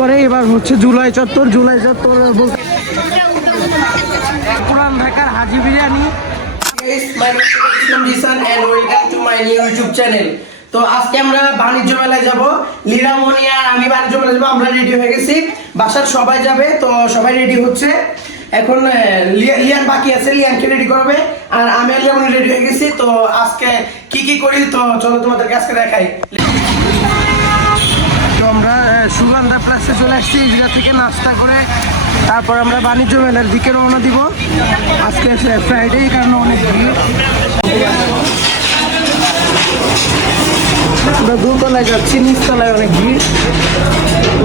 করে এবার হচ্ছে জুলাই চত্বর পুরান ঢাকার হাজি বিরিয়ানি। তো আজকে আমরা বাণিজ্য মেলায় যাব, লীলামণি আর আমি বাণিজ্য মেলায় যাবো। আমরা রেডি হয়ে গেছি, বাসার সবাই যাবে, তো সবাই রেডি হচ্ছে। এখন লিয়ান বাকি আছে, লিয়ানকে রেডি করবে, আর আমি আর লীলামণি রেডি হয়ে গেছি। তো আজকে কি কি করি তো চলো তোমাদেরকে আজকে দেখাই। তো আমরা সুগন্ধা প্লাসে চলে আসছি, এই জায়গা থেকে নাস্তা করে তারপর আমরা বাণিজ্য মেলার দিকে রওনা দিব। আজকে ফ্রাইডে, এই কারণে অনেক ভিড়। আমরা দোতলায় যাচ্ছি, নিচতলায় অনেক ভিড়।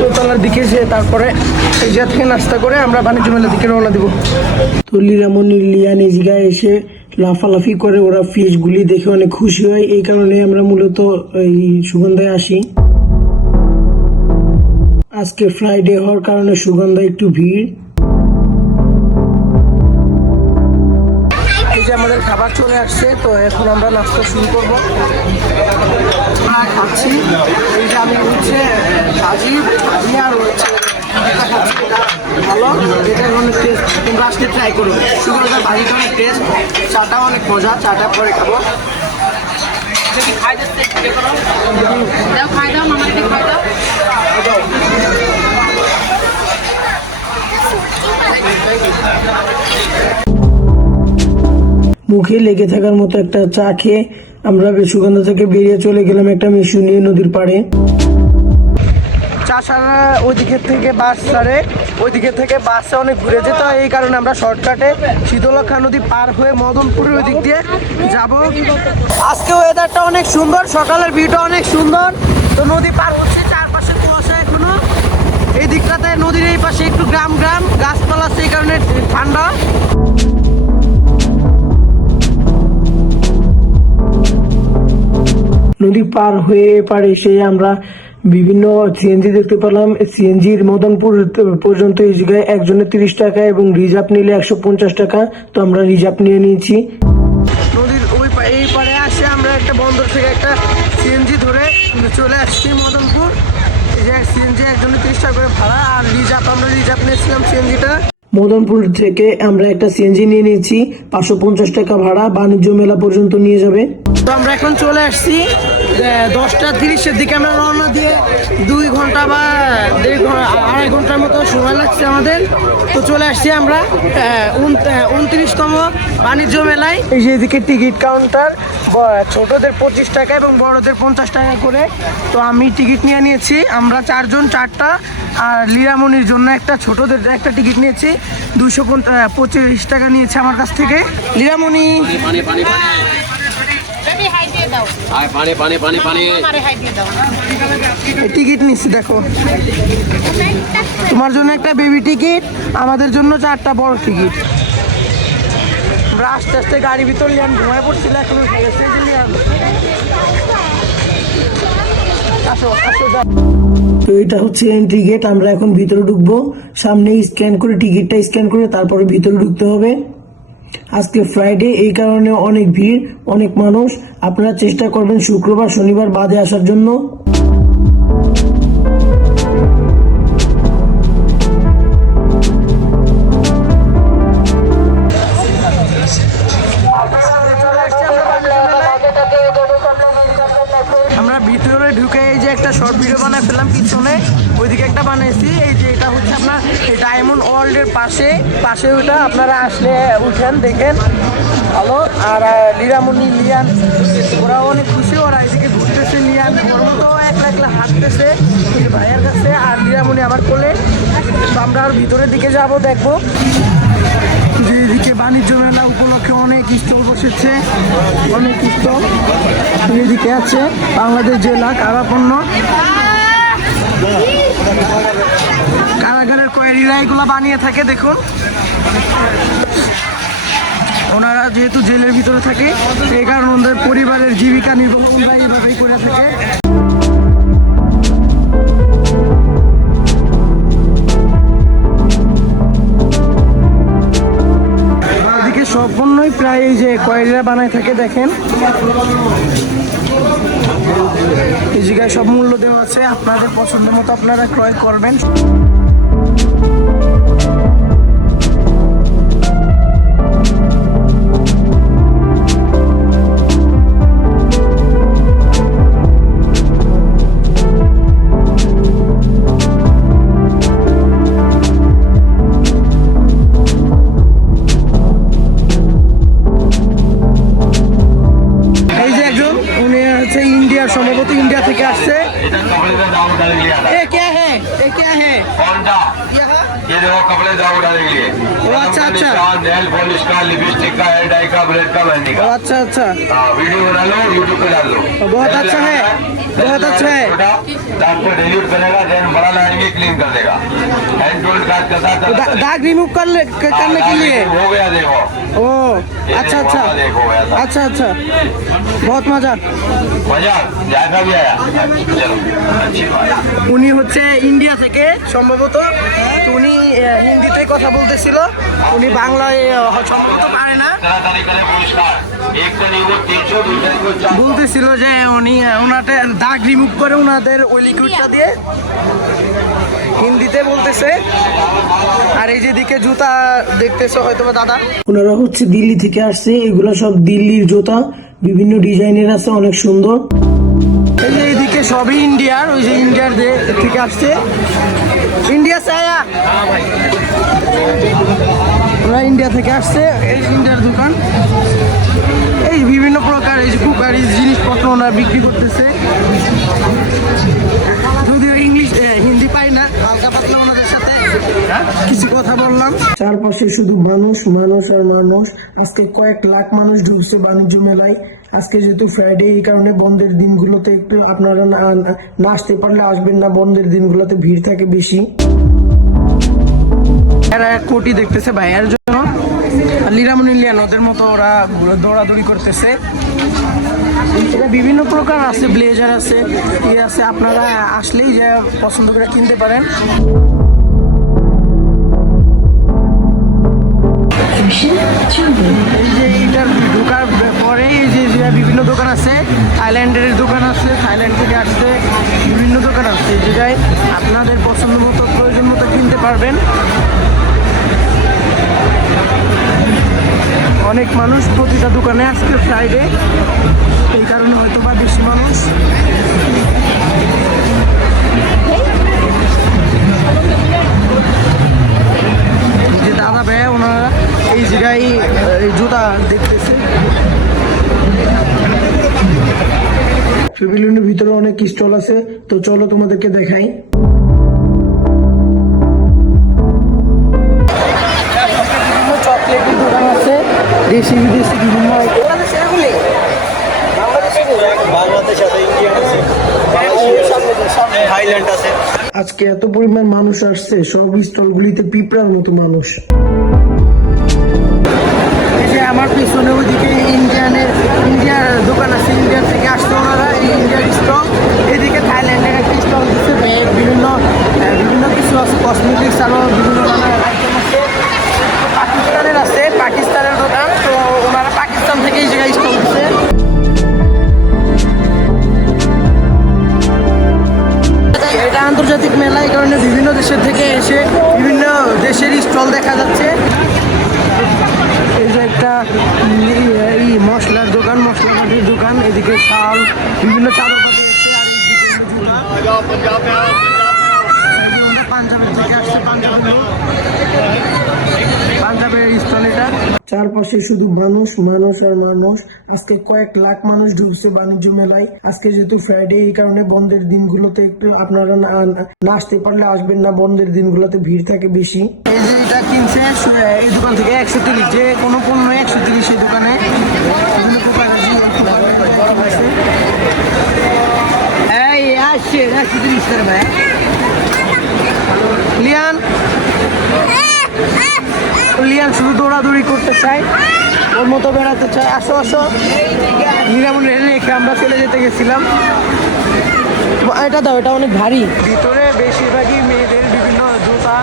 দোতলার দিকে যে তারপরে এই জায়গা থেকে নাস্তা করে আমরা বাণিজ্য মেলার দিকে রওনা দিব। তো লীলামণি লিয়ান এই জায়গায় এসে লাফালাফি করে, ওরা ফিশগুলি দেখে অনেক খুশি হয়। এই কারণে আমরা মূলত এই সুগন্ধায় আসি। আজকে ফ্রাইডে হওয়ার কারণে সুগন্ধায় একটু ভিড়। এই যে আমাদের খাবার চলে আসছে, তো এখন আমরা নাস্তা শুরু করবো। খাচ্ছি, এই যে আমি হচ্ছে ভাজি আর হচ্ছে ভালো, এটা অনেক টেস্ট। তোমরা আজকে ট্রাই করো, সুগন্ধার ভাজিটা অনেক টেস্ট, চাটাও অনেক মজা। চাটা পরে খাবো। মুখে লেগে থাকার মতো একটা চা খেয়ে আমরা সুগন্ধা থেকে বেরিয়ে চলে গেলাম একটা মিশুনি নদীর পাড়ে। চা সারা ওইদিকে থেকে বাস ছাড়ে, ওইদিকে থেকে বাসে অনেক ঘুরে যেত, এই কারণে আমরা শর্টকাটে শীতলক্ষা নদী পার হয়ে মদনপুরের ওই দিক দিয়ে যাব। আজকে ওয়েদারটা অনেক সুন্দর, সকালের ভিউটা অনেক সুন্দর। তো নদী পার হচ্ছে, চারপাশে কুয়াশা এখনো। এই দিকটাতে নদীর এই পাশে একটু গ্রাম গাছপালা আছে, এই কারণে ঠান্ডা। নদী পার হয়ে পারে এসে আমরা বিভিন্ন সিএনজি দেখতে পেলাম। সিএনজির মদনপুর পর্যন্ত এই জায়গায় একজনে 30 টাকা এবং রিজার্ভ নিলে 150 টাকা। তো আমরা রিজার্ভ নিয়ে নিয়েছি। নদীর ওই এই পারে আসে আমরা একটা বন্দর থেকে একটা সিএনজি ধরে চলে আসছি মদনপুর। এই যে সিএনজি একজনে 30 টাকা করে ভাড়া, আর আমরা রিজার্ভ নিয়েছিলাম সিএনজিটা। মদনপুর থেকে আমরা একটা সিএনজি নিয়ে নিয়েছি, 550 টাকা ভাড়া, বাণিজ্য মেলা পর্যন্ত নিয়ে যাবে। তো আমরা এখন চলে আসছি 10:30-এর দিকে আমরা রওনা দিয়ে 2 ঘন্টা বা 2.5 ঘন্টার মতো সময় লাগছে আমাদের। তো চলে আসছি আমরা 29তম বাণিজ্য মেলায়। এই যে এদিকে টিকিট কাউন্টার, ছোটদের 25 টাকা এবং বড়দের 50 টাকা করে। তো আমি টিকিট নিয়ে নিয়েছি, আমরা 4 জন 4টা, আর লীলামণির জন্য একটা ছোটদের একটা টিকিট নিয়েছি, 225 টাকা নিয়েছে আমার কাছ থেকে। লীলামণি টিকিট নিচ্ছি, দেখো তোমার জন্য একটা বেবি টিকিট, আমাদের জন্য 4টা বড় টিকিট। আমরা আস্তে আস্তে গাড়ির ভিতর লিয়ান ঘুমায় পড়ছিল, এখন উঠে গেছে। তো এটা হচ্ছে এন্ট্রি গেট, আমরা এখন ভিতরে ঢুকবো। সামনে স্ক্যান করে টিকিটটা স্ক্যান করে তারপরে ভিতরে ঢুকতে হবে। আজকে ফ্রাইডে, এই কারণে অনেক ভিড়, অনেক মানুষ। আপনারা চেষ্টা করবেন শুক্রবার শনিবার বাদে আসার জন্য। আমরা ভিতরে ঢুকে এই যে একটা শর্ট ভিডিও বানায় ফেললাম, পিছনে ওইদিকে একটা বানাইছি। এই যে এটা হচ্ছে আপনার ডায়মন্ড ওয়ার্ল্ডের পাশে ওটা, আপনারা আসলে উঠেন, দেখেন ভালো। আর লীলামণি লিয়ান ওরা অনেক খুশি, ওরা এদিকে ঘুরতেছে। লিয়ান ওর মতো একলা হাঁটতেছে ভাইয়ের কাছে, আর লীলামণি আমার কোলে। তো আমরা আর ভিতরের দিকে যাব, দেখবো যে এদিকে বাণিজ্য মেলা উপলক্ষে অনেক স্টল বসেছে, অনেক স্টল এদিকে আছে। বাংলাদেশ জেলা কারাপণ্য, কারাগারের কোয়ারিরা এগুলো বানিয়ে থাকে। দেখুন, ওনারা যেহেতু জেলের ভিতরে থাকে, এই কারণে ওদের পরিবারের জীবিকা নির্বাহ এইভাবেই করে থাকে। এদিকে সম্পূর্ণই প্রায় এই যে কোয়ারিরা বানায় থাকে, দেখেন। এই জায়গায় সব মূল্য দেওয়া আছে, আপনাদের পছন্দ মতো আপনারা ক্রয় করবেন। इंडिया संभवत इंडिया থেকে আসছে। ये क्या है, ये क्या है? ये देखो कपड़े दाव डालने के लिए। अच्छा अच्छा, नेल पॉलिश का, लिपस्टिक का, हेयर डाई का, ब्लेड का, मेहंदी का। अच्छा अच्छा, वीडियो बना लो, यूट्यूब पे डाल लो। बहुत अच्छा है, बहुत अच्छा है। आपको डिलीट करेगा, देन बड़ा लाएंगे, क्लीन कर देगा। हैंड टूल का साथ दाग रिमूव करने के लिए हो गया देखो। ओ अच्छा अच्छा, अच्छा अच्छा, बहुत मजा मजा জায়গা भी आया। चलो अच्छी बात। উনি হচ্ছে ইন্ডিয়া থেকে সম্ভবত, তো উনি হিন্দিতে কথা বলতেছিল, উনি বাংলায় সম্ভবত পারে না। বলতেছিল যে উনি ওনাদের দাগ রিমুভ করে ওনাদের ওই লিকুইডটা দিয়ে হিন্দিতে বলতেছে। আর এই যেদিকে জুতা দেখতেছো হয়তো দাদা, ওনারা হচ্ছে দিল্লি থেকে আসছে, এগুলো সব দিল্লির জুতা, বিভিন্ন ডিজাইনের আছে, অনেক সুন্দর। এই যে এইদিকে সবই ইন্ডিয়ার, ওই যে ইন্ডিয়ার থেকে আসছে, ইন্ডিয়া সে আয়া, ওরা ইন্ডিয়া থেকে আসছে। এই ইন্ডিয়ার দোকান, এই বিভিন্ন প্রকার এই যে কুকারি জিনিসপত্র ওনারা বিক্রি করতেছে। যদিও ইংলিশ হিন্দি পাই না, হালকা পাতলা ওনাদের সাথে কিছু কথা বললাম। চারপাশে শুধু মানুষ মানুষ আর মানুষ। আজকে কয়েক লাখ মানুষ ঢুকছে বাণিজ্য মেলায়। আজকে যেহেতু ফ্রাইডে, এই কারণে বন্ধের দিনগুলোতে একটু আপনারা না আসতে পারলে আসবেন না, বন্ধের দিনগুলোতে ভিড় থাকে বেশি। এরা কোটি দেখতেছে ভাইয়ের জন্য, লিরামুনিলিয়ান ওদের মতো ওরা দৌড়াদৌড়ি করতেছে। এটা বিভিন্ন প্রকার আছে, ব্লেজার আছে, ইয়ে আছে, আপনারা আসলেই যে পছন্দ করে কিনতে পারেন। এই যে এইটার ঢোকার পরে এই যে বিভিন্ন দোকান আছে, থাইল্যান্ডের দোকান আছে, থাইল্যান্ড থেকে আসছে বিভিন্ন দোকান আছে, এই জায়গায় আপনাদের পছন্দ মতো প্রয়োজন মতো কিনতে পারবেন। অনেক মানুষ প্রতিটা দোকানে আজকে ফ্রাইডে, এই কারণে হয়তো বা বেশি মানুষ। যে দাদা ভাই ওনারা এই জায়গায় জুতা দেখতেছে। প্যাভিলিয়নের ভিতরে অনেক স্টল আছে, তো চলো তোমাদেরকে দেখাই। চকলেটের দোকান আছে, দেশি বিদেশি বিভিন্ন আজকে এত পরিমাণ মানুষ আসছে, সব স্টলগুলিতে পিঁপড়ার মতো মানুষ। এই যে আমার পিছনে ওইদিকে ইন্ডিয়ার দোকান আছে, ইন্ডিয়ার থেকে আসছে ওনারা, এই ইন্ডিয়ার স্টল। এদিকে থাইল্যান্ডের একটা স্টল দিচ্ছে, বিভিন্ন কিছু আছে, কসমেটিক্স আরও বিভিন্ন ধরনের আইটেম আছে। পাকিস্তানের আছে, পাকিস্তানের দোকান, তো ওনারা পাকিস্তান থেকে এই জায়গায় স্টল দিচ্ছে। এটা আন্তর্জাতিক মেলা, এই কারণে বিভিন্ন দেশের থেকে এসে বিভিন্ন দেশের স্টল দেখা যাচ্ছে। এই যে একটা এই মশলার দোকান, মশলাপাতির দোকান, এদিকে শাল, বিভিন্ন চাদর পাতি পাঞ্জাবের থেকে আসছে, পাঞ্জাবের স্টল এটা। চারপাশে শুধু মানুষ মানুষ আর মানুষ। আজকে কয়েক লাখ মানুষ ঢুকছে বাণিজ্য মেলায়। আজকে যেহেতু ফ্রাইডে, এই কারণে বন্ধের দিনগুলোতে একটু আপনারা না আসতে পারলে আসবেন না, বন্ধের দিনগুলোতে ভিড় থাকে বেশি। এই যে এটা কিনছে এই দোকান থেকে 130, যে কোনো পণ্য 130 এই দোকানে। এই আসছে 130 ভাই লিয়ান শুধু দৌড়াদৌড়ি করতে চাই, ওর মতো বেড়াতে চাই। আসো আসো, নিরামূল্যে রেখে আমরা চলে যেতে গেছিলাম। এটা দাও, এটা অনেক ভারী। ভিতরে বেশিরভাগই মেয়েদের বিভিন্ন জুতা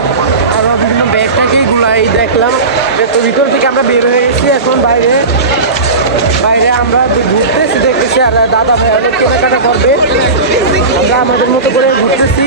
আরও বিভিন্ন ব্যাগ টাকি গুলাই দেখলাম, তো ভিতর থেকে আমরা বের হয়ে গেছি, এখন বাইরে বাইরে আমরা ঘুরতেছি দেখতেছি, আর দাদা ভাই অনেক কেনাকাটা করবে, আমরা আমাদের মতো করে ঘুরতেছি।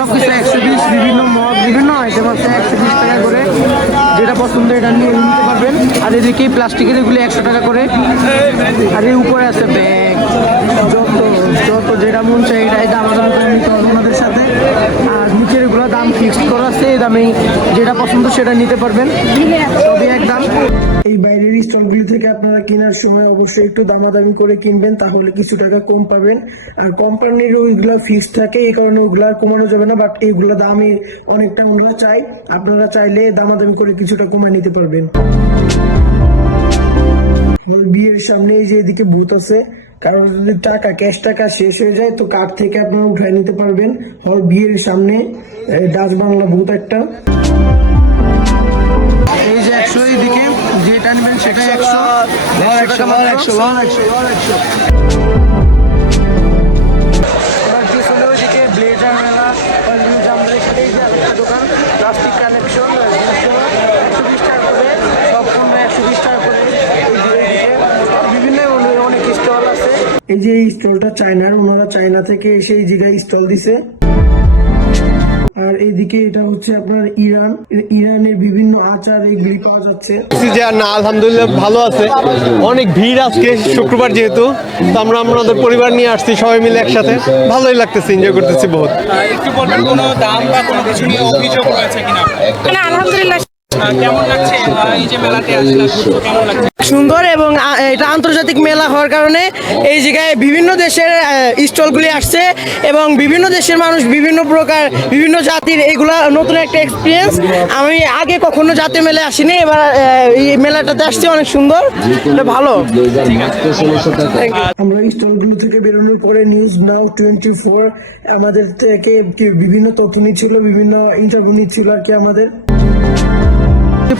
সবকিছু 120, বিভিন্ন মদ, বিভিন্ন আইটেম আছে 120 টাকা করে, যেটা পছন্দ এটা নিয়ে নিতে পারবেন। আর এদিকে প্লাস্টিকের এগুলি 100 টাকা করে। আর এই উপরে আছে ব্যাগ, যত যত যেটা মন চাই এটাই দামাদামি করে নিতে হবে ওনাদের সাথে। আর নিচের এগুলো দাম ফিক্সড করা আছে, এই দামেই যেটা পছন্দ সেটা নিতে পারবেন, সবই একদম। এই বাইরের স্টলগুলি থেকে আপনারা কেনার সময় অবশ্যই একটু দামাদামি করে কিনবেন, তাহলে কিছু টাকা কম পাবেন। আর কোম্পানির ওইগুলা ফিক্স থাকে, এই কারণে ওগুলা কমানো যাবে না, বাট এইগুলো দামে অনেকটা ওগুলো চাই, আপনারা চাইলে দামাদামি করে কিছুটা কমায় নিতে পারবেন। বিয়ের সামনে এই যে এদিকে বুথ আছে, কারণ যদি টাকা ক্যাশ টাকা শেষ হয়ে যায় তো কার্ড থেকে আপনারা উঠায় নিতে পারবেন। হল বিয়ের সামনে ডাচ বাংলা বুথ একটা, এই যে 100, এইদিকে যেটা নেবেন সেটা 100 ব্লেজার মেলা, দোকান, প্লাস্টিক কালেকশন 120 টাকা করে, সম্পূর্ণ 120 টাকা করে। বিভিন্ন অনেক স্টল আছে। এই যে এই স্টলটা চায়নার, ওনারা চায়না থেকে এসে এই জায়গায় স্টল দিছে। আর এইদিকে এটা হচ্ছে আপনার ইরানের বিভিন্ন আচার এগুলি পাওয়া যাচ্ছে। না আলহামদুলিল্লাহ ভালো আছে, অনেক ভিড় আজকে শুক্রবার যেহেতু, তো আমরা আমাদের পরিবার নিয়ে আসছি সবাই মিলে একসাথে, ভালোই লাগতেছে, এনজয় করতেছি বহুত। একটু বলবেন কোনো দাম বা কোনো কিছু নিয়ে অভিযোগ রয়েছে কিনা? না, আলহামদুলিল্লাহ কেমন লাগছে এই যে মেলাতে আসলে কেমন লাগছে? সুন্দর, এবং এটা আন্তর্জাতিক মেলা হওয়ার কারণে এই জায়গায় বিভিন্ন দেশের স্টলগুলি আসছে, এবং বিভিন্ন দেশের মানুষ বিভিন্ন প্রকার বিভিন্ন জাতির, এগুলা নতুন একটা এক্সপিরিয়েন্স। আমি আগে কখনো জাতীয় মেলায় আসিনি, এবার এই মেলাটাতে আসছি, অনেক সুন্দর, এটা ভালো। আমরা স্টলগুলো থেকে বেরোনোর পরে নিউজ নাও 24 আমাদের থেকে বিভিন্ন তথ্য নিচ্ছিল, বিভিন্ন ইন্টারভিউ নিচ্ছিল আর কি আমাদের।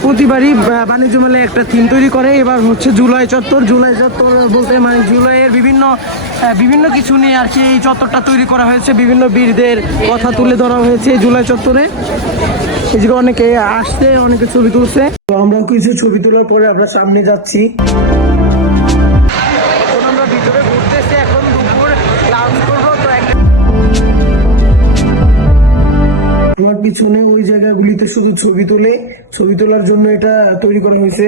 প্রতিবারই বাণিজ্য মেলায় একটা থিম তৈরি করে, এবার হচ্ছে জুলাই চত্বর বলতে মানে জুলাইয়ের বিভিন্ন কিছু নিয়ে আর কি এই চত্বরটা তৈরি করা হয়েছে, বিভিন্ন বীরদের কথা তুলে ধরা হয়েছে জুলাই চত্বরে। এই যে অনেকে আসছে, অনেকে ছবি তুলছে, তো আমরা কিছু ছবি তোলার পরে আমরা সামনে যাচ্ছি। এখন আমরা ভিতরে ঘুরতেছি, এখন দুপুর লাঞ্চ করবো, তো আমার পিছনে ওই জায়গাগুলিতে শুধু ছবি তোলার জন্য এটা তৈরি করা হয়েছে।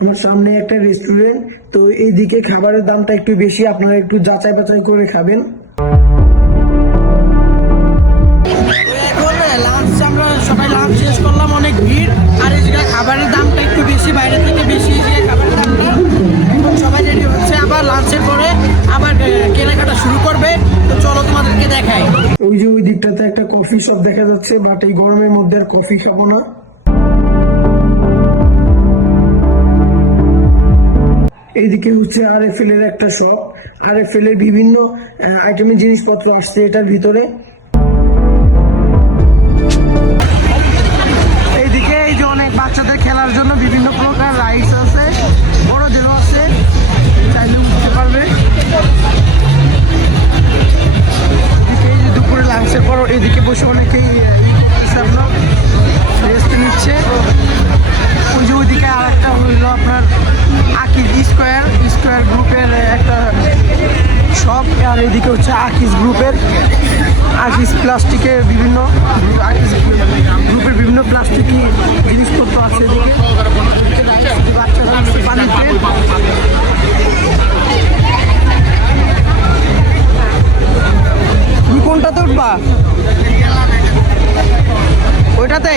আমার সামনে একটা রেস্টুরেন্ট, তো এইদিকে খাবারের দামটা একটু বেশি, আপনারা একটু যাচাই বাছাই করে খাবেন। আমরা সবাই লাঞ্চ শেষ করলাম, অনেক ভিড়, আর এই জায়গায় খাবারের দামটা একটু বেশি, বাইরে থেকে বেশি এই জায়গায় খাবারের দামটা। সবাই রেডি হচ্ছে, আবার লাঞ্চের পরে আবার কেনাকাটা শুরু করবে, তো চলো তোমাদেরকে দেখাই। ওই যে ওই দিকটাতে একটা কফি শপ দেখা যাচ্ছে, বাট এই গরমের মধ্যে আর কফি খাবো না। এইদিকে হচ্ছে RFL এর একটা শপ, RFL এর বিভিন্ন আইটেমের জিনিসপত্র আসছে এটার ভিতরে। এইদিকে এই যে অনেক বাচ্চাদের খেলার জন্য বিভিন্ন প্রকার রাইডস আছে, বড়দেরও আছে, চাইলে উঠতে পারবে। এদিকে এই যে দুপুরে লাঞ্চের পর এদিকে বসে অনেকেই রেস্ট নিচ্ছে। ওই যে ওইদিকে আর একটা হইলো আপনার আকিজ স্কোয়ার গ্রুপের একটা শপ, আর এদিকে হচ্ছে আকিজ প্লাস্টিকের বিভিন্ন গ্রুপের বিভিন্ন প্লাস্টিকি জিনিসপত্র আছে। বাচ্চারা পানিতে তুমি কোনটাতে উঠবা? ওইটাতে।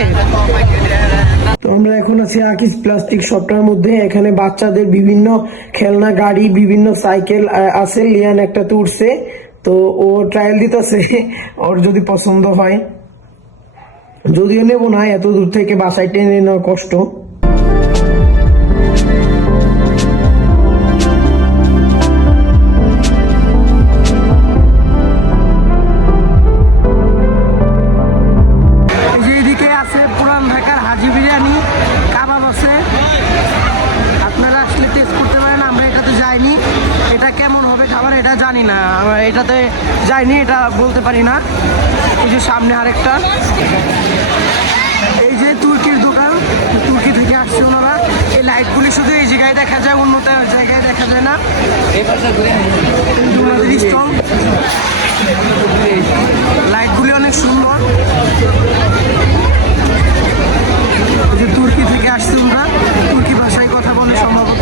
তো আমরা এখন আছি আকিজ প্লাস্টিক শপটার মধ্যে, এখানে বাচ্চাদের বিভিন্ন খেলনা গাড়ি, বিভিন্ন সাইকেল আছে। লিয়ান একটাতে উঠছে, তো ও ট্রায়াল দিতেছে, ওর যদি পছন্দ হয়। যদিও নেবো না, এত দূর থেকে বাসায় টেনে নেওয়া কষ্ট। এটাতে যায়নি, এটা বলতে পারি না। এই যে সামনে আরেকটা, এই যে তুর্কির দোকান, তুর্কি থেকে আসছে ওনারা। এই লাইটগুলি শুধু এই জায়গায় দেখা যায়, অন্য জায়গায় দেখা যায় না। ওনাদের স্টল, লাইটগুলি অনেক সুন্দর। এই যে তুর্কি থেকে আসছে ওরা, তুর্কি ভাষায় কথা বলে সম্ভবত।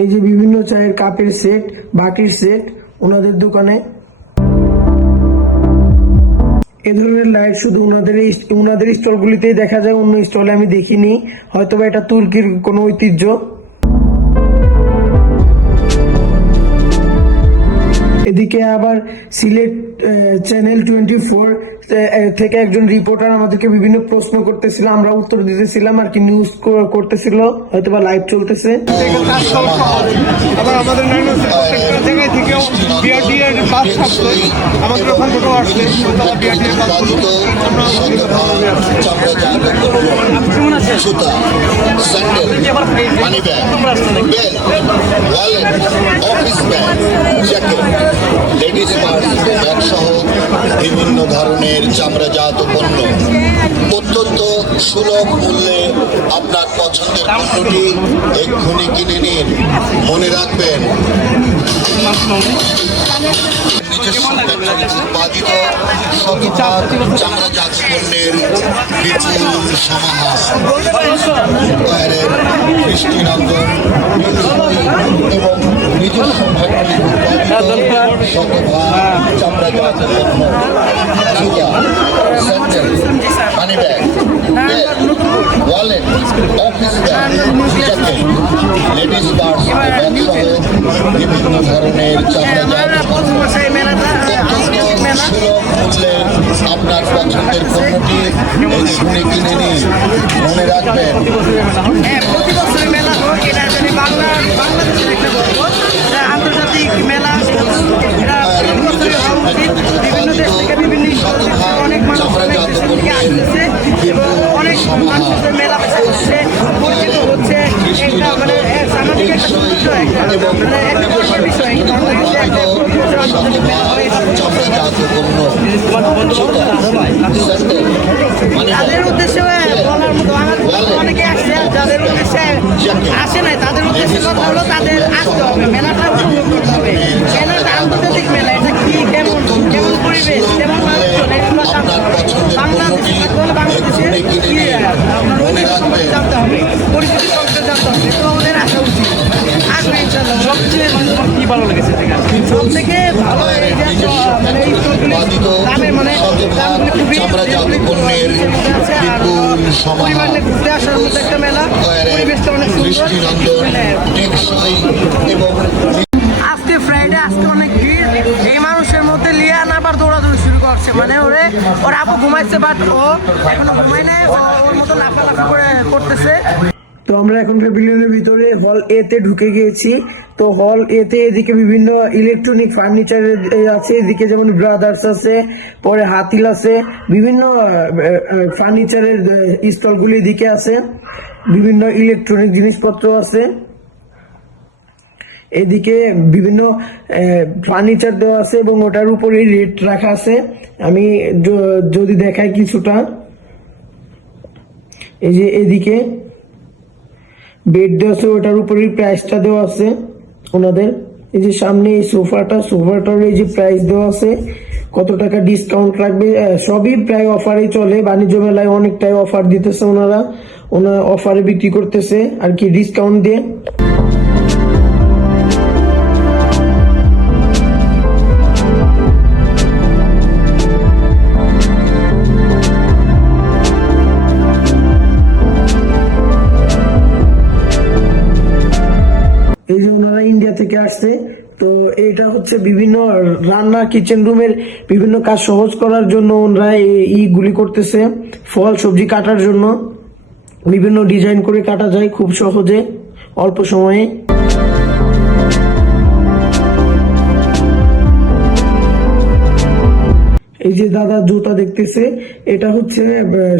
এই যে বিভিন্ন চায়ের কাপের সেট, বাটির সেট ওনাদের দোকানে। এ ধরনের লাইট শুধু ওনাদের স্টলগুলিতেই দেখা যায়, অন্য স্টলে আমি দেখিনি। হয়তোবা এটা তুর্কির কোনো ঐতিহ্য। এদিকে আবার সিলেট চ্যানেল 24 থেকে একজন রিপোর্টার আমাদেরকে বিভিন্ন প্রশ্ন করতেছিল, আমরা উত্তর দিতেছিলাম আর কি, নিউজ করতেছিল, হয়তোবা লাইভ চলতেছে। আবার আমাদের প্রত্যেকটা জায়গায় থেকেও বিআরটি এর বাস আসছে, আমাদের ওখান থেকেও আসছে বিআরটি এর বাসগুলো। লেডিস পার্স, ব্যাগ সহ বিভিন্ন ধরনের চামড়াজাত পণ্য অত্যন্ত সুলভ মূল্যে আপনার পছন্দের পণ্যটি এক্ষুনি কিনে নিন। মনে রাখবেন, নিজস্ব ফ্যাক্টরিতে উৎপাদিত শতভাগ চামড়াজাত পণ্যের বিপুল সমাহার। দৃষ্টিনন্দন এবং নিজস্ব ফ্যাক্টরিতে উৎপাদিত শতভাগ চামড়াজাত পণ্য, জুতা, sandal, money bag, belt, wallet, office bag, jacket, ladies purse, bag সহ বিভিন্ন ধরনের চামড়াজাত অত্যন্ত সুলভ মূল্যে আপনার পছন্দের পণ্যটি এক্ষুনি কিনে নিন। মনে রাখবেন, প্রতি বছর মেলা হোক, এটা আসলে বাংলাদেশের একটা গল্প, আন্তর্জাতিক মেলা, এটা প্রতি বছরই হওয়া উচিত। বিভিন্ন দেশ থেকে বিভিন্ন অনেক মানুষ অনেক দেশ থেকে আসতেছে এবং অনেক মানুষের মেলা হচ্ছে, পরিচিত হচ্ছে। এটা মানে সামাজিক একটা বিষয়, মানে একটা গর্বের বিষয়। বাংলাদেশে একটা প্রতি বছর আন্তর্জাতিক মেলা হয়ে তাদের উদ্দেশ্যে বলার মতো, আমার অনেকে আসছে, যাদের উদ্দেশ্যে আসে নাই তাদের উদ্দেশ্যে কথা হলো, তাদের আসতে হবে, মেলাটা উপভোগ করতে হবে। মেলাটা আন্তর্জাতিক মেলা, এটা কি কেমন কেমন পরিবেশ, কেমন মানুষজন, এগুলো জানতে হবে। বাংলাদেশে থাকতে হলে বাংলাদেশে কি আপনার ঐতিহ্য সম্পর্কে জানতে হবে, পরিচিতি সম্পর্কে জানতে হবে, এগুলো আমাদের আসা উচিত। আসবে ইনশাআল্লাহ। সবচেয়ে কি ভালো লেগেছে সব থেকে ভালো এই যে মানে এই দামের মানে দামগুলি খুবই আছে, আর পরিবার নিয়ে ঘুরতে আসার মতো একটা মেলা, পরিবেশটা অনেক সুন্দর। আজকে ফ্রাইডে, আজকে অনেক ভিড়, এই মানুষের মধ্যে লিয়ান আবার দৌড়াদৌড়ি শুরু করছে, মানে ওর আপু ঘুমাইছে বাট ও এখনো ঘুমায় নাই, ওর মতো লাফালাফি করতেছে। তো আমরা এখন প্যাভিলিয়নের ভিতরে হল এ তে ঢুকে গিয়েছি। তো হল এ তে এদিকে বিভিন্ন ইলেকট্রনিক ফার্নিচার আছে, এদিকে যেমন ব্রাদার্স আছে, পরে হাতিল আছে, বিভিন্ন ফার্নিচারের স্টলগুলি এদিকে আছে, বিভিন্ন ইলেকট্রনিক জিনিসপত্র আছে। এদিকে বিভিন্ন ফার্নিচার দেওয়া আছে এবং ওটার উপরে রেট রাখা আছে। আমি যদি দেখাই কিছুটা, এই যে এদিকে বেড দেওয়া আছে, ওটার উপরে প্রাইসটা দেওয়া আছে ওনাদের। এই যে সামনে এই সোফাটার এই যে প্রাইস দেওয়া আছে, কত টাকা ডিসকাউন্ট রাখবে, সবই প্রায় অফারে চলে। বাণিজ্য মেলায় অনেকটাই অফার দিতেছে ওনারা অফারে বিক্রি করতেছে আর কি, ডিসকাউন্ট দিয়ে। এই যে ওনারা ইন্ডিয়া থেকে আসছে। তো এটা হচ্ছে বিভিন্ন রান্না, কিচেন রুমের বিভিন্ন কাজ সহজ করার জন্য ওনারা এইগুলি করতেছে। ফল সবজি কাটার জন্য বিভিন্ন ডিজাইন করে কাটা যায় খুব সহজে, অল্প সময়ে। এই যে দাদা জুতা দেখতেছে, এটা হচ্ছে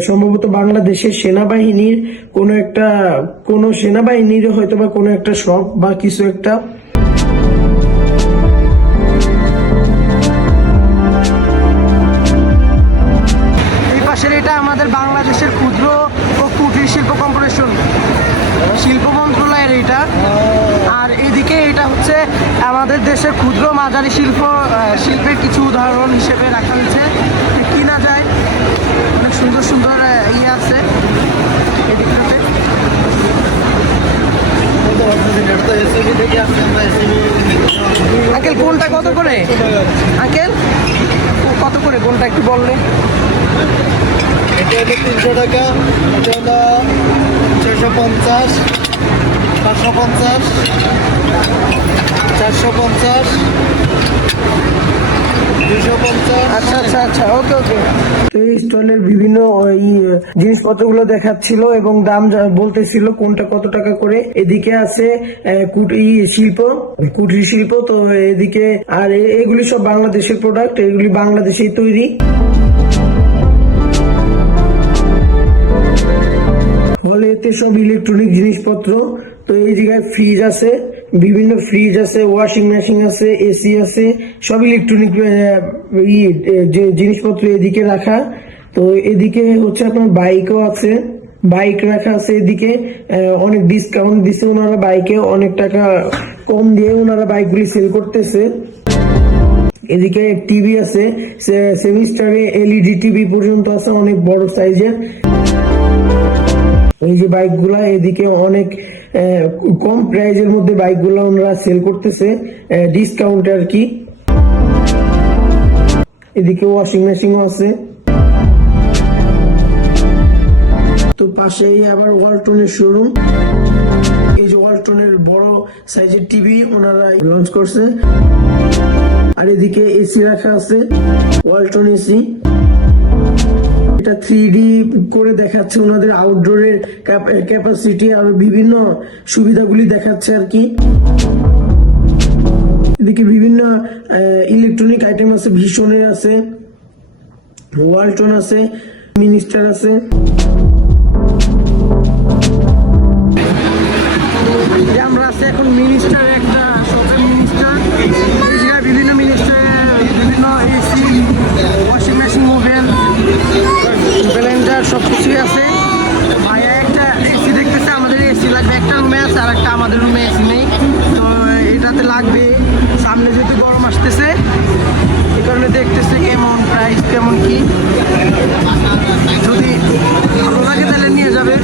সম্ভবত বাংলাদেশের সেনাবাহিনীর কোনো সেনাবাহিনীর হয়তো বা কোনো একটা শপ বা কিছু একটা। এটা আমাদের বাংলাদেশের ক্ষুদ্র ও কুটির শিল্প কর্পোরেশন, শিল্প মন্ত্রণালয়ের এটা। আর এদিকে এটা হচ্ছে আমাদের দেশের ক্ষুদ্র মাঝারি শিল্পের কিছু উদাহরণ হিসেবে রাখা হয়েছে, কিনা যায়। অনেক সুন্দর সুন্দর ইয়ে আছে এদিকটাতে। আঙ্কেল কোনটা কত করে? আঙ্কেল কত করে কোনটা একটু বললে? এটা হলো 300 টাকা, এটা হলো 650, 550, 450, 250। আচ্ছা আচ্ছা আচ্ছা, ওকে ওকে। তো এই স্টলের বিভিন্ন জিনিসপত্রগুলো দেখাচ্ছিল এবং দাম বলতেছিল কোনটা কত টাকা করে। এদিকে আছে কুটির শিল্প। তো এদিকে আর এগুলি সব বাংলাদেশের প্রোডাক্ট, এগুলি বাংলাদেশেই তৈরি। ফলে এতে সব ইলেকট্রনিক জিনিসপত্র। তো এই জায়গায় ফ্রিজ আছে, বিভিন্ন ফ্রিজ আছে, ওয়াশিং মেশিন আছে, এসি আছে, সব ইলেকট্রনিক জিনিসপত্র এদিকে রাখা। তো এদিকে হচ্ছে আপনার বাইকও আছে, বাইক রাখা আছে এদিকে। অনেক ডিসকাউন্ট দিচ্ছে ওনারা, বাইকে অনেক টাকা কম দিয়ে ওনারা বাইকগুলি সেল করতেছে। এদিকে টিভি আছে, সেমিস্টারে এলইডি টিভি পর্যন্ত আছে, অনেক বড় সাইজের। এই যে বাইকগুলা এদিকে অনেক কম প্রাইজের মধ্যে বাইকগুলা ওনারা সেল করতেছে, ডিসকাউন্ট আর কি। এদিকে ওয়াশিং মেশিনও আছে। তো পাশেই আবার ওয়ালটনের শোরুম। এই যে ওয়ালটনের বড় সাইজের টিভি ওনারা লঞ্চ করছে। আর এদিকে এসি রাখা আছে, ওয়ালটন এসি। এটা 3D করে দেখাচ্ছে ওনাদের আউটডোরের ক্যাপাসিটি আর বিভিন্ন সুবিধাগুলি দেখাচ্ছে আর কি। এদিকে বিভিন্ন ইলেকট্রনিক আইটেম আছে, ভীষণের আছে, ওয়ালটন আছে, মিনিস্টার আছে। আমরা আছি এখন মিনিস্টার একটা শপের মিনিস্টার। বিভিন্ন মিনিস্টারের বিভিন্ন AC, washing machine, mobile, Blender সব কিছুই আছে। ভাইয়া একটা এসি দেখতেছে, আমাদের এসি লাগবে। একটা রুমে আছে আর একটা আমাদের রুমে এসি নেই, তো এটাতে লাগবে। সামনে যেহেতু গরম আসতেছে এই কারণে দেখতেছে কেমন প্রাইস, কেমন কি। যদি ভালো লাগে তাহলে নিয়ে যাবে।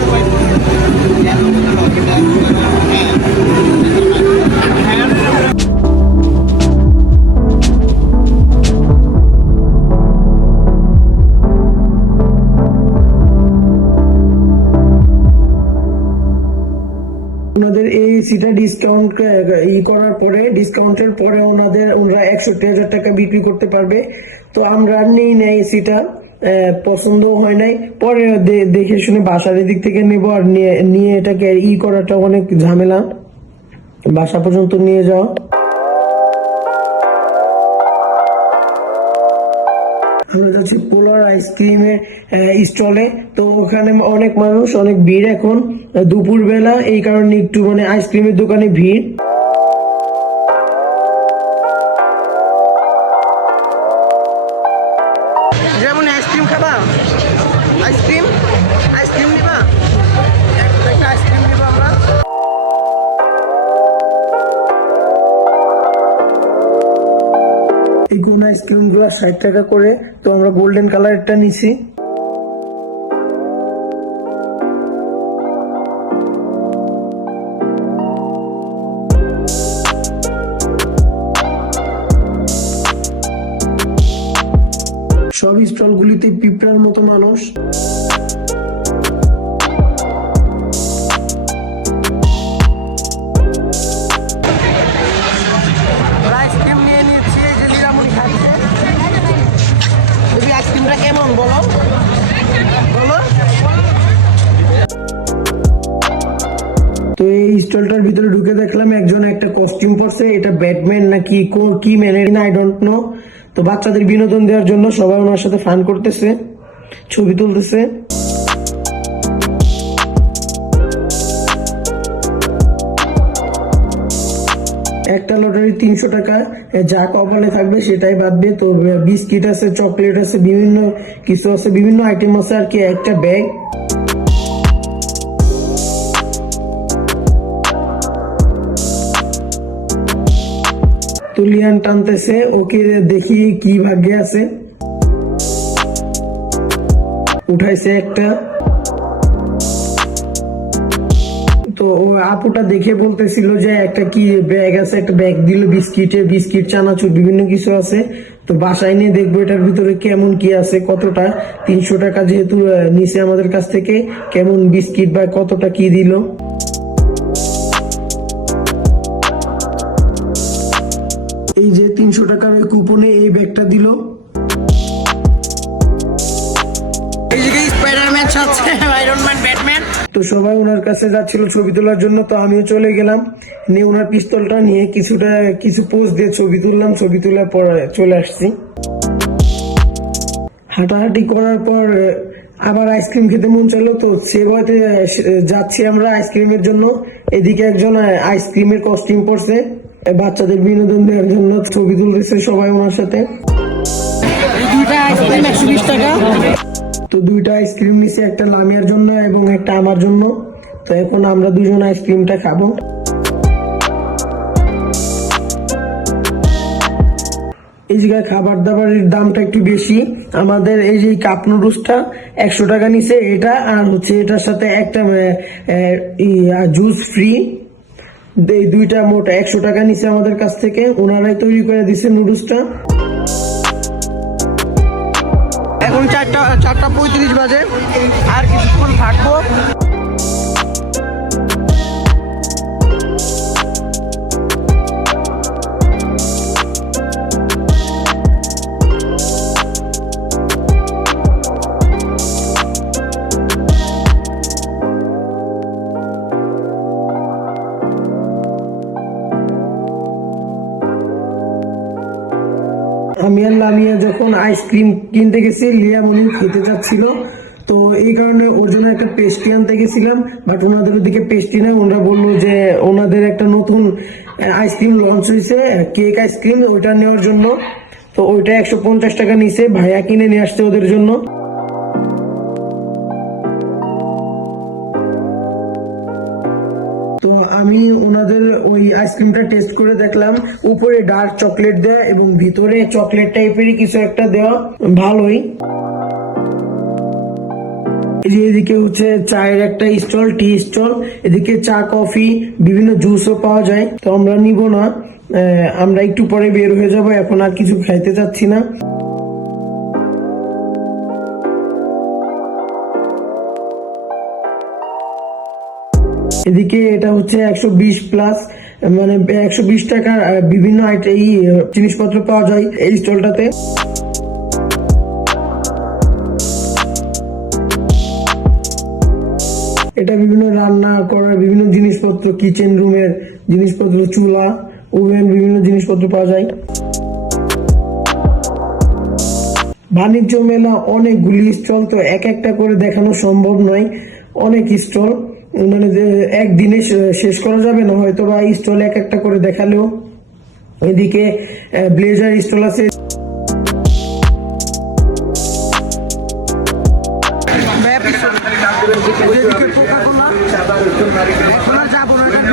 ওনাদের এই সিটা ডিসকাউন্ট করার পরে, ডিসকাউন্টের পরে ওনারা 61,000 টাকা বিক্রি করতে পারবে। তো আমরা নেই না এসিটা, পছন্দ হয় নাই। পরে দেখে শুনে বাসার দিক থেকে নেব। আর নিয়ে এটাকে করাটা অনেক ঝামেলা, বাসা পর্যন্ত নিয়ে যাওয়া। আমরা যাচ্ছি পোলার আইসক্রিমের স্টলে। তো ওখানে অনেক মানুষ, অনেক ভিড় এখন দুপুর বেলা, এই কারণে একটু আইসক্রিমের দোকানে ভিড়। যেমন আইসক্রিম খাবা, আইসক্রিম নিবা, একটা আইসক্রিম নিবা আমরা। এই কোন আইসক্রিম গুলো 60 টাকা করে। তো আমরা গোল্ডেন কালারটা নিছি। সব স্টল গুলিতে পিঁপড়ার মতো মানুষ। আইসক্রিম নিয়ে নিচ্ছি, এই যে লিরামুড়ি খাচ্ছে। আইসক্রিমটা কেমন বলো বলো। তো এই স্টলটার ভিতরে ঢুকে দেখলাম একজন একটা কস্টিউম পরছে, এটা ব্যাটম্যান নাকি কি ম্যানের আই ডোন্ট নো। তো বাচ্চাদের বিনোদন দেওয়ার জন্য সবাই ওনার সাথে ফান করতেছে, ছবি তুলতেছে। একটা লটারি 300 টাকা, যা কপালে থাকবে সেটাই বাঁধবে। তো বিস্কিট আছে, চকলেট আছে, বিভিন্ন কিছু আছে, বিভিন্ন আইটেম আছে আর কি। একটা ব্যাগ, তুলিয়ান টানতেছে, ওকে দেখি কি ভাগ্যে আছে। উঠাইছে একটা। তো ও আপুটা দেখে বলতেছিল যে একটা কি ব্যাগ আছে, একটা ব্যাগ দিল বিস্কিট চানাচুর বিভিন্ন কিছু আছে। তো বাসায় নিয়ে দেখবো এটার ভিতরে কেমন কি আছে, কতটা 300 টাকা যেহেতু নিচে আমাদের কাছ থেকে, কেমন বিস্কিট বা কতটা কি দিল। এই যে 300 টাকার ওই কুপনে এই ব্যাগটা দিল। এই জায়গায় স্পাইডারম্যান আছে, আয়রন ম্যান, ব্যাটম্যান। তো সবাই ওনার কাছে যাচ্ছিল ছবি তোলার জন্য, তো আমিও চলে গেলাম, নিয়ে ওনার পিস্তলটা নিয়ে কিছু পোজ দিয়ে ছবি তুললাম। ছবি তোলার পর চলে আসছি। হাঁটাহাঁটি করার পর আবার আইসক্রিম খেতে মন চাইলো, তো সে ভয়তে যাচ্ছি আমরা আইসক্রিমের জন্য। এদিকে একজন আইসক্রিমের কস্টিউম পরছে, বাচ্চাদের বিনোদন দেওয়ার জন্য ছবি তুলতেছে সবাই ওনার সাথে। দুইটা আইসক্রিম 120 টাকা। তো দুইটা আইসক্রিম নিছে, একটা লামিয়ার জন্য এবং একটা আমার জন্য। তো এখন আমরা দুজন আইসক্রিমটা খাবো। এই জায়গায় খাবার দাবারের দামটা একটু বেশি। আমাদের এই যে কাপ নুডলসটা 100 টাকা নিছে এটা, আর হচ্ছে এটার সাথে একটা জুস ফ্রি। এই দুইটা মোট 100 টাকা নিছে আমাদের কাছ থেকে, ওনারাই তৈরি করে দিছে নুডলসটা। এখন 4:35 বাজে, আর কিছুক্ষণ থাকবো। আমি আর লামিয়া যখন আইসক্রিম কিনতে গেছি, লিয়া মনি খেতে চাচ্ছিল, তো এই কারণে ওর জন্য একটা পেস্ট্রি আনতে গেছিলাম। বাট ওনাদের ওদিকে পেস্ট্রি না, ওনারা বললো যে ওনাদের একটা নতুন আইসক্রিম লঞ্চ হয়েছে, কেক আইসক্রিম, ওইটা নেওয়ার জন্য। তো ওইটা 150 টাকা নিছে, ভাইয়া কিনে নিয়ে আসছে ওদের জন্য। তো আমি ওনাদের ওই আইসক্রিমটা টেস্ট করে দেখলাম, উপরে ডার্ক চকলেট দেওয়া এবং ভিতরে চকলেট টাইপেরই কিছু একটা দেওয়া, ভালোই। এই যে এদিকে হচ্ছে চায়ের একটা স্টল, টি স্টল, এদিকে চা কফি বিভিন্ন জুসও পাওয়া যায়। তো আমরা নিব না, আমরা একটু পরে বের হয়ে যাব, এখন আর কিছু খাইতে চাচ্ছি না। এদিকে এটা হচ্ছে 120 প্লাস, মানে 120 টাকার বিভিন্ন এই জিনিসপত্র পাওয়া যায় এই স্টলটাতে। এটা বিভিন্ন রান্না করার বিভিন্ন জিনিসপত্র, কিচেন রুমের জিনিসপত্র, চুলা, ওভেন, বিভিন্ন জিনিসপত্র পাওয়া যায়। বাণিজ্য মেলা অনেকগুলি স্টল, তো এক একটা করে দেখানো সম্ভব নয়, অনেক স্টল, মানে যে একদিনে শেষ করা যাবে না হয়তো, বা স্টল এক একটা করে দেখালেও। এদিকে ব্লেজার স্টল আছে।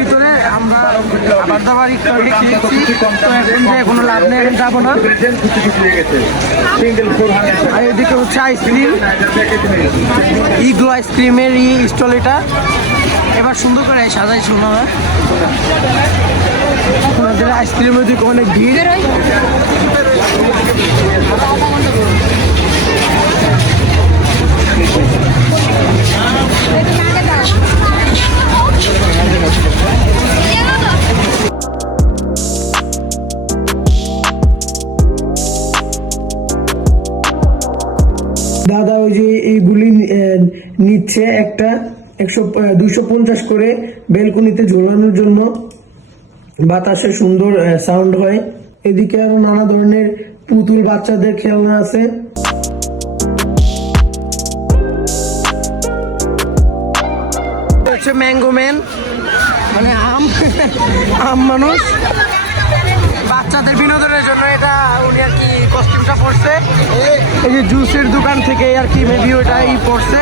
ভিতরে আমরা খাবার দাবার কোনো লাভ নেই, এখন যাবো না। আর এদিকে হচ্ছে আইসক্রিম, ইগলো আইসক্রিমের স্টল এটা। এবার সুন্দর করে সাজাই শোনা হয় ওনাদের আইসক্রিমের দিকে অনেক ভিড়। দাদা ওই যে এইগুলি নিচ্ছে, একটা 250 করে বেলকনিতে ঝোলানোর জন্য, বাতাসে সুন্দর সাউন্ড হয়। এদিকে আরো নানা ধরনের পুতুল, বাচ্চাদের খেলনা আছে। ম্যাঙ্গো ম্যান, মানে আম মানুষ। বাচ্চাদের বিনোদনের জন্য এটা উনি আর কি কস্টিউমটা পরছে। এই যে জুসের দোকান থেকে আর কি মেবি ওটাই পরছে।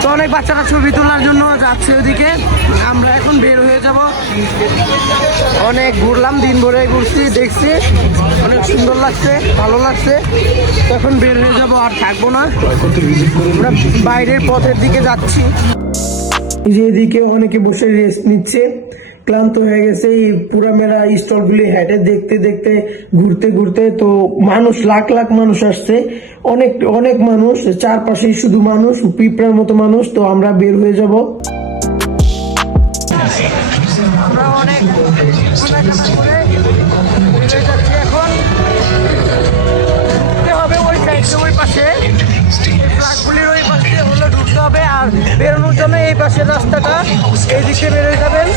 তো অনেক বাচ্চারা ছবি তোলার জন্য যাচ্ছে ওদিকে। আমরা এখন বের হয়ে যাব। অনেক ঘুরলাম, দিন ভরে ঘুরছি, দেখছি, অনেক সুন্দর লাগছে, ভালো লাগছে। তো এখন বের হয়ে যাব, আর থাকবো না, আমরা বাইরের পথের দিকে যাচ্ছি। এই যে এদিকে অনেকে বসে রেস্ট নিচ্ছে, ক্লান্ত হয়ে গেছে এই পুরা মেলা স্টলগুলি হেঁটে দেখতে দেখতে ঘুরতে ঘুরতে। তো মানুষ, লাখ লাখ মানুষ আসছে, অনেক অনেক মানুষ, চারপাশেই শুধু মানুষ, পিঁপড়ার মতো মানুষ। তো আমরা বের হয়ে যাব। আমরা অনেক কেনাকাটা করে বেরিয়ে যাচ্ছি এখন। ঢুকতে হবে ওই সাইডে, ওই পাশে ফ্ল্যাটগুলির ওই পাশে হলে ঢুকতে হবে। আর বেরোনোর জন্য এই পাশের রাস্তাটা, এই দিকে বেরোয় যাবেন।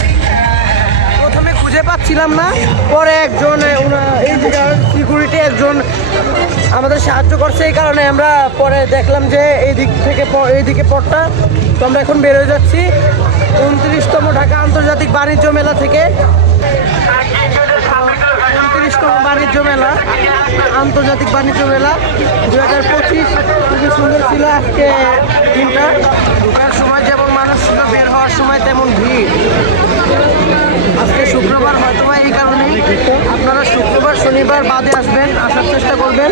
প্রথমে খুঁজে পাচ্ছিলাম না, পরে একজন এই জায়গার সিকিউরিটি একজন আমাদের সাহায্য করছে, এই কারণে আমরা পরে দেখলাম যে এই দিক থেকে এই দিকে পথটা। তো আমরা এখন বেরোয় যাচ্ছি 29তম ঢাকা আন্তর্জাতিক বাণিজ্য মেলা থেকে। 29তম বাণিজ্য মেলা, আন্তর্জাতিক বাণিজ্য মেলা 2025 খুবই সুন্দর ছিল আজকে দিনটা। ঢোকার সময় যেমন মানুষ ছিল, বের হওয়ার সময় তেমন ভিড়। আজকে শুক্রবার, হয়তো এই কারণেই আপনারা শুক্রবার শনিবার বাদে আসবেন, আসার চেষ্টা করবেন।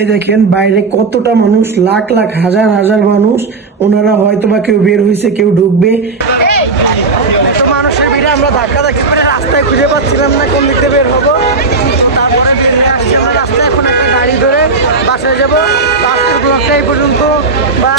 এই দেখেন বাইরে কতটা মানুষ, লাখ লাখ হাজার হাজার মানুষ। ওনারা হয়তো বা কেউ বের হয়েছে, কেউ ঢুকবে। এত মানুষের ভিড়ে আমরা ধাক্কাধাক্কি করে রাস্তায় খুঁজে পাচ্ছিলাম না কোন দিকে বের হবো। তারপরে বেরিয়ে আসছি আমরা রাস্তায়। এখন একটা গাড়ি ধরে বাসায় যাবো। আজকের ব্লগটা এই পর্যন্ত। বা